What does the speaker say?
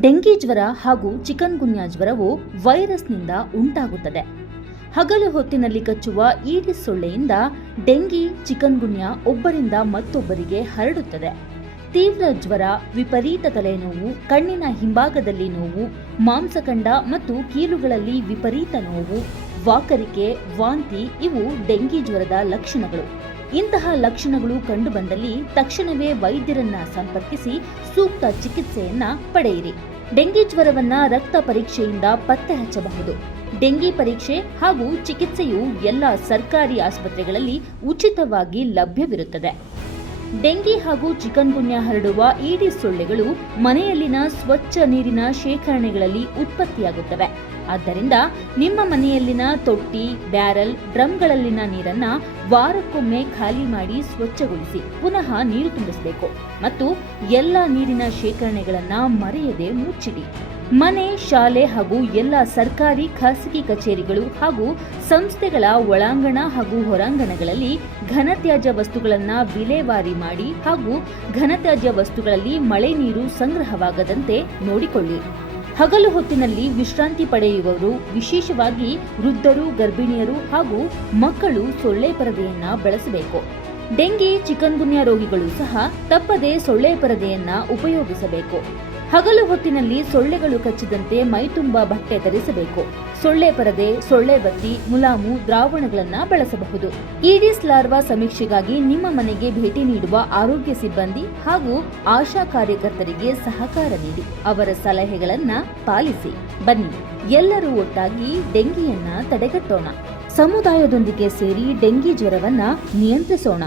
Dengue ಜ್ವರ ಹಾಗೂ ಚಿಕನ್ಗುನ್ಯಾ ಜ್ವರವು ವೈರಸ್ನಿಂದ ಉಂಟಾಗುತ್ತದೆ. ಹಗಲು ಹೊತ್ತಿನಲ್ಲಿ ಕಚ್ಚುವ ಈಡಿಸ್ ಸೊಳ್ಳೆಯಿಂದ ಡೆಂಗಿ, ಚಿಕನ್ಗುನ್ಯಾ ಒಬ್ಬರಿಂದ ಮತ್ತೊಬ್ಬರಿಗೆ ಹರಡುತ್ತದೆ. ತೀವ್ರ ಜ್ವರ, ವಿಪರೀತ ತಲೆನೋವು, ಕಣ್ಣಿನ ಹಿಂಭಾಗದಲ್ಲಿ ನೋವು, ಮಾಂಸಖಂಡ ಮತ್ತು ಕೀಲುಗಳಲ್ಲಿ ವಿಪರೀತ ನೋವು, ವಾಕರಿಕೆ, ವಾಂತಿ ಇವು ಡೆಂಗಿ ಜ್ವರದ ಲಕ್ಷಣಗಳು. ಇಂತಹ ಲಕ್ಷಣಗಳು ಕಂಡುಬಂದಲ್ಲಿ ತಕ್ಷಣವೇ ವೈದ್ಯರನ್ನ ಸಂಪರ್ಕಿಸಿ ಸೂಕ್ತ ಚಿಕಿತ್ಸೆಯನ್ನ ಪಡೆಯಿರಿ. ಡೆಂಗಿ ಜ್ವರವನ್ನ ರಕ್ತ ಪರೀಕ್ಷೆಯಿಂದ ಪತ್ತೆ ಹಚ್ಚಬಹುದು. ಡೆಂಗಿ ಪರೀಕ್ಷೆ ಹಾಗೂ ಚಿಕಿತ್ಸೆಯು ಎಲ್ಲ ಸರ್ಕಾರಿ ಆಸ್ಪತ್ರೆಗಳಲ್ಲಿ ಉಚಿತವಾಗಿ ಲಭ್ಯವಿರುತ್ತದೆ. ಡೆಂಗಿ ಹಾಗೂ ಚಿಕನ್ಗುನ್ಯಾ ಹರಡುವ ಈಡಿಸ್ ಸೊಳ್ಳೆಗಳು ಮನೆಯಲ್ಲಿನ ಸ್ವಚ್ಛ ನೀರಿನ ಶೇಖರಣೆಗಳಲ್ಲಿ ಉತ್ಪತ್ತಿಯಾಗುತ್ತವೆ. ಆದ್ದರಿಂದ ನಿಮ್ಮ ಮನೆಯಲ್ಲಿನ ತೊಟ್ಟಿ, ಬ್ಯಾರಲ್, ಡ್ರಮ್ಗಳಲ್ಲಿನ ನೀರನ್ನ ವಾರಕ್ಕೊಮ್ಮೆ ಖಾಲಿ ಮಾಡಿ ಸ್ವಚ್ಛಗೊಳಿಸಿ ಪುನಃ ನೀರು ತುಂಬಿಸಬೇಕು ಮತ್ತು ಎಲ್ಲ ನೀರಿನ ಶೇಖರಣೆಗಳನ್ನ ಮರೆಯದೆ ಮುಚ್ಚಿಡಿ. ಮನೆ, ಶಾಲೆ ಹಾಗೂ ಎಲ್ಲ ಸರ್ಕಾರಿ, ಖಾಸಗಿ ಕಚೇರಿಗಳು ಹಾಗೂ ಸಂಸ್ಥೆಗಳ ಒಳಾಂಗಣ ಹಾಗೂ ಹೊರಾಂಗಣಗಳಲ್ಲಿ ಘನತ್ಯಾಜ್ಯ ವಸ್ತುಗಳನ್ನು ವಿಲೇವಾರಿ ಮಾಡಿ ಹಾಗೂ ಘನತ್ಯಾಜ್ಯ ವಸ್ತುಗಳಲ್ಲಿ ಮಳೆ ನೀರು ಸಂಗ್ರಹವಾಗದಂತೆ ನೋಡಿಕೊಳ್ಳಿ. ಹಗಲು ಹೊತ್ತಿನಲ್ಲಿ ವಿಶ್ರಾಂತಿ ಪಡೆಯುವವರು, ವಿಶೇಷವಾಗಿ ವೃದ್ಧರು, ಗರ್ಭಿಣಿಯರು ಹಾಗೂ ಮಕ್ಕಳು ಸೊಳ್ಳೆ ಪರದೆಯನ್ನ ಬಳಸಬೇಕು. ಡೆಂಗಿ, ಚಿಕನ್ಗುನ್ಯಾ ರೋಗಿಗಳು ಸಹ ತಪ್ಪದೆ ಸೊಳ್ಳೆ ಪರದೆಯನ್ನ ಉಪಯೋಗಿಸಬೇಕು. ಹಗಲು ಹೊತ್ತಿನಲ್ಲಿ ಸೊಳ್ಳೆಗಳು ಕಚ್ಚಿದಂತೆ ಮೈತುಂಬ ಬಟ್ಟೆ ಧರಿಸಬೇಕು. ಸೊಳ್ಳೆ ಪರದೆ, ಸೊಳ್ಳೆ ಬತ್ತಿ, ಮುಲಾಮು, ದ್ರಾವಣಗಳನ್ನು ಬಳಸಬಹುದು. ಈಡಿಸ್ ಲಾರ್ವಾ ಸಮೀಕ್ಷೆಗಾಗಿ ನಿಮ್ಮ ಮನೆಗೆ ಭೇಟಿ ನೀಡುವ ಆರೋಗ್ಯ ಸಿಬ್ಬಂದಿ ಹಾಗೂ ಆಶಾ ಕಾರ್ಯಕರ್ತರಿಗೆ ಸಹಕಾರ ನೀಡಿ. ಅವರ ಸಲಹೆಗಳನ್ನ ಪಾಲಿಸಿ. ಬನ್ನಿ, ಎಲ್ಲರೂ ಒಟ್ಟಾಗಿ ಡೆಂಗಿಯನ್ನ ತಡೆಗಟ್ಟೋಣ. ಸಮುದಾಯದೊಂದಿಗೆ ಸೇರಿ ಡೆಂಗಿ ಜ್ವರವನ್ನ ನಿಯಂತ್ರಿಸೋಣ.